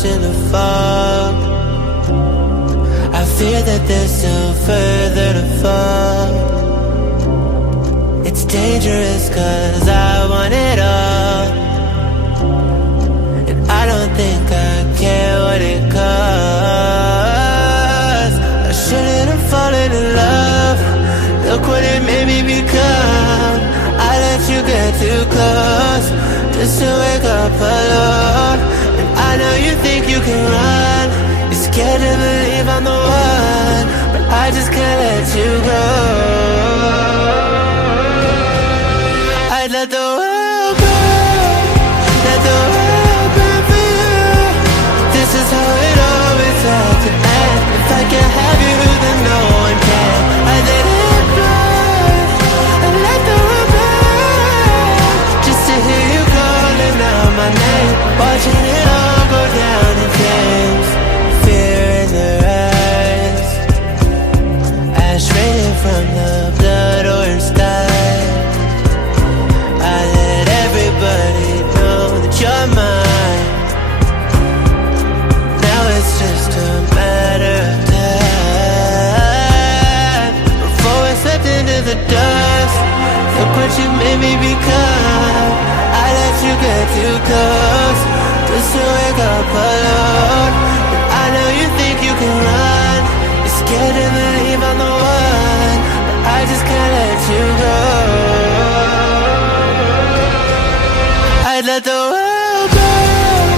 lost in the fog. I fear that there's still further to fall. It's dangerous cause I want it all, and I don't think I care what it costs. I shouldn't have fallen in love. Look what it made me become. I let you get too close just to wake up alone. And I know you think you can run. You're scared to believe I'm the one, but I just can't let you go. I'd let the world burn, let the world burn for you. This is how it always had to end. If I can't have you, then no one can. I let it burn, and let the world burn, just to hear you calling out my name, watching it all go down in flames. Fear in their eyes, ash raining from the blood-orange sky. I let everybody know that you're mine. Now it's just a matter of time before we slipped into the dust. Look what you made me become. I let you get too close just to wake up alone. And I know you think you can run. You're scared to believe I'm the one, but I just can't let you go. I'd let the world burn,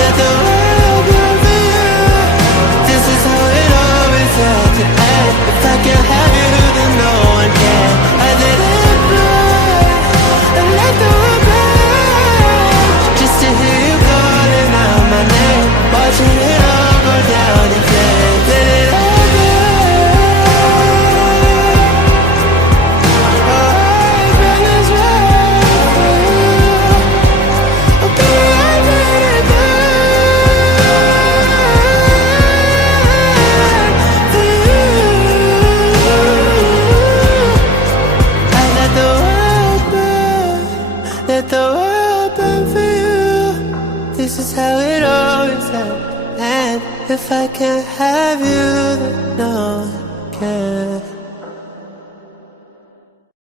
let the world burn for you. This is how it always had to end. If I can't have you, then no one can. I'd let it burn, and let the world burn, just to hear you calling out my name, watching it all go down in flames. Let it all burn. Oh, burn this world for you. Let the world burn for you. This is how it always had. And if I can't have you, then no one can.